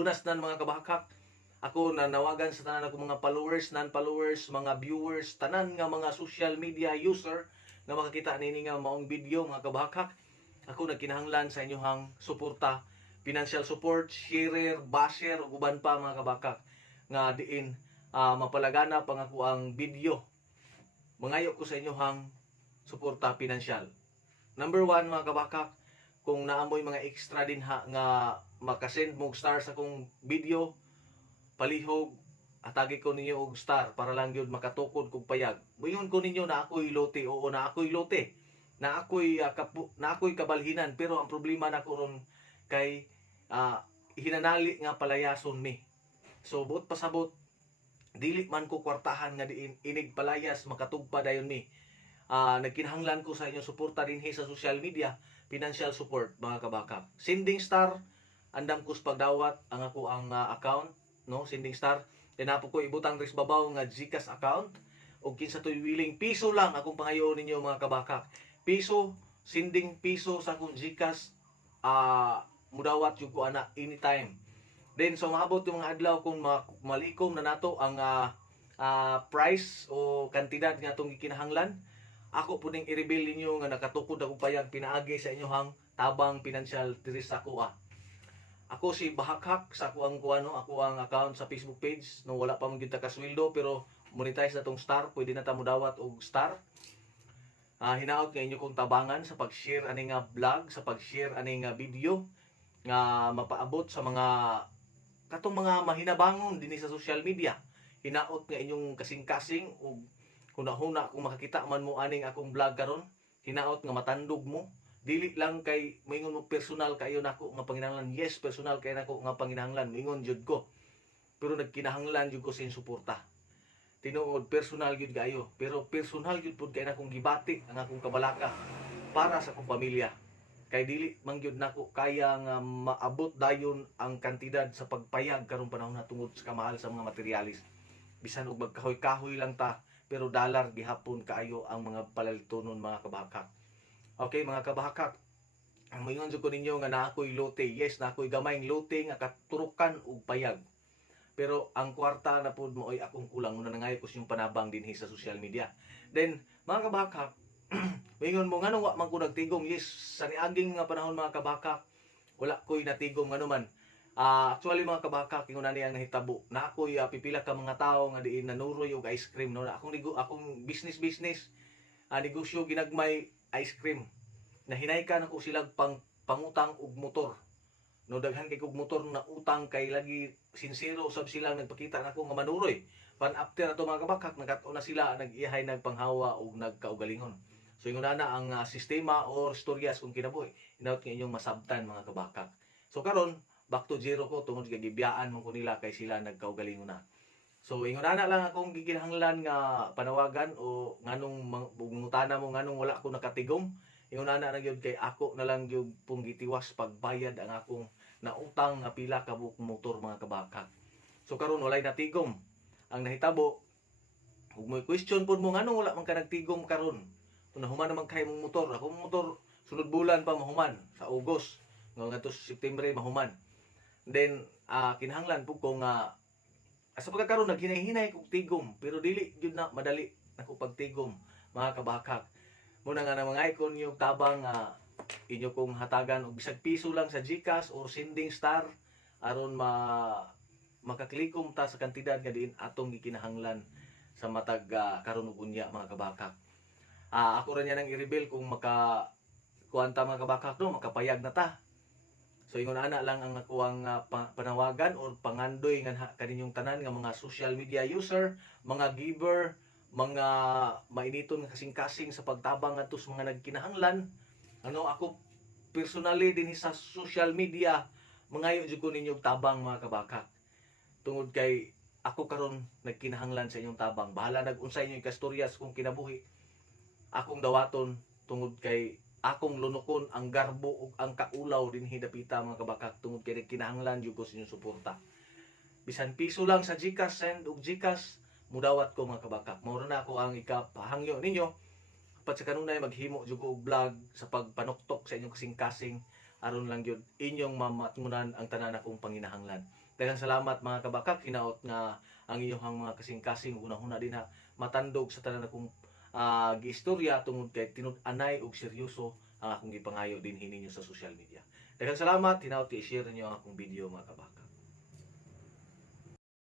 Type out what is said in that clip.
unas nan mga kabahakak, ako nanawagan sa tanan ako mga followers, non-followers, mga viewers, tanan nga mga social media user nga makakita nini nga maong video mga kabahakak. Ako nagkinahanglan sa inyohang suporta, financial support, sharer, basher ug uban pa mga kabahakak nga diin mapalagana pang ako ang video. Mangayo ko sa inyohang suporta pinansyal. Number one mga kabakak, kung naamoy mga extra din ha nga makasend mo star sa kong video, palihog, atagi ko ninyo og star para lang yun makatukod kog payag. Buyon ko ninyo na ako'y lote, oo na ako'y lote, na ako'y kabalhinan, pero ang problema na ko ron kay hinanali nga palayason mi. So buot pasabot, dili man ko kwartahan nga diin inig palayas makatugpa dayon mi. Nagkinahanglan ko sa inyong suporta din sa social media, financial support mga kabakak. Sending star, andam ko sa pagdawat ang ako ang account, no, sending star. Tinapo ko ibutang ris babaw nga GCash account o kinsa to'y willing piso lang akong pangayo ninyo mga kabakak. Piso, sending piso sa akong GCash, mudawat yung ko ana anytime. Then so maabot yung mga adlaw kung malikom na nato ang price o kantidad nga itong gikinahanglan, ako po ning i-reveal ninyo nga nakatukod ako payag pinaagi sa inyohang tabang financial diri sa ako. Ako si Bahakhak sa ako ang kuano, ako ang account sa Facebook page, no wala pa mo gyud ta kasweldo pero monetize na tong star, pwede na ta mo dawat og star. Hinaot nga inyo kong tabangan sa pag-share ani nga vlog, sa pag-share ani nga video nga mapaabot sa mga katong mga mahinabangon dinhi sa social media. Hinaot nga inyong kasing-kasing og huna-huna kung makakita man mo aning akong vlog karon, hinaot nga matandog mo. Dili lang kay moingon mo personal kayo nako nga panginahanglan. Yes, personal kay nako nga panginahanglan, moingon jud ko. Pero nagkinahanglan jud ko sin suporta. Tinuod personal jud kayo, pero personal jud pud kay nakong gibati ang akong kabalaka para sa akong pamilya. Kay dili man gyud nako kaya nga maabot dayon ang kantidad sa pagpayag karon panahon na tungod sa kamahal sa mga materialis. Bisan og magkahoy-kahoy lang ta, pero dollar gihapon kaayo ang mga palalitonon mga kabahakak. Okay mga kabahakak, ang moingon jud ko ninyo nga na ako'y lote. Yes, na ako'y gamayng lote nga katurukan og payag. Pero ang kwarta na pud mo ay akong kulang, muna nangayo ko yung panabang dinhi sa social media. Then mga kabahakak, moingon mo nganong wa man ko nagtigom. Yes, sa niaging nga panahon mga kabahakak, wala ko'y natigom ngano man. Actually mga kabakak, ingon na niya nahitabo na ako'y pipila ka mga tao nga diin nanuroy og ice cream, no? Akong business negosyo ginagmay ice cream. Nahinaykan ako silang pangutang og motor. No, daghan kay kog motor na utang kay lagi sincero usab sila nagpakita nako nga manuroy. Pan after ato mga kabakak, nagkat-o na sila nag-ihay nagpanghawa og nagkaugalingon. So ingon na ang sistema or storyas kung kinabuhi. Inaot nga inyong masabtan mga kabakak. So karon back to zero ko tungod kay gibiyaan mo ko nila kay sila nagkaugalingon na. So ingon ana lang akong gikinahanglan nga panawagan o nganong mangutana mo nganong wala ko nakatigom. Ingon ana lang gyud kay ako na lang gyud pong gitiwas pagbayad ang akong nautang nga pila ka buok motor mga kabakak. So karon walay natigom. Ang nahitabo ug mo question pud mo nganong wala man ka nagtigom karon. Kung nahuman naman kay mong motor, akong motor sunod bulan pa mahuman sa August ngadto September mahuman. Then kinahanglan po ko nga sa pagkakaroon naghinay-hinay kog tigom, pero dili gyud na madali nako pagtigom mga kabakak. Muna nga na mga icon yung tabang inyo kong hatagan og bisag piso lang sa GCash or sending star aron makaklikom ta sa kantidad nga diin atong gikinahanglan sa matag karon ug unya mga kabakak. Ako ra niya nang i-reveal kung kuanta mga kabakak no, makapayag na ta. So ingon ana lang ang ako ang panawagan or pangandoy nga kaninyong tanan nga mga social media user, mga giver, mga mainiton nga kasing-kasing sa pagtabang ngadto sa mga nagkinahanglan. Ako personally din sa social media, mangayo jud ko ninyo tabang mga kabakak. Tungod kay ako karon nagkinahanglan sa inyong tabang. Bahala nag-unsay inyo kastoryas kung kinabuhi. Akong dawaton tungod kay akong lunokon ang garbo ug ang kaulaw dinhi dapita mga kabakak, tungod kay kinahanglan jud ko sa inyong suporta. Bisan piso lang sa GCash send ug GCash mudawat ko mga kabakak. Mao na ako ang ikapahangyo ninyo pat sa kanunay maghimo jud ko og vlog sa pagpanuktok sa inyong kasing-kasing aron lang gyud inyong mamatngunan ang tanan akong panginahanglan. Daghang salamat mga kabakak, hinaot nga ang inyong mga kasing-kasing unang-una din ha matandog sa tanan akong giistorya tungod kay tinud-anay og seryoso ang akong gipangayo din hininyo sa social media. Daghang salamat, hinaot i-share ninyo ang akong video mga kabakak.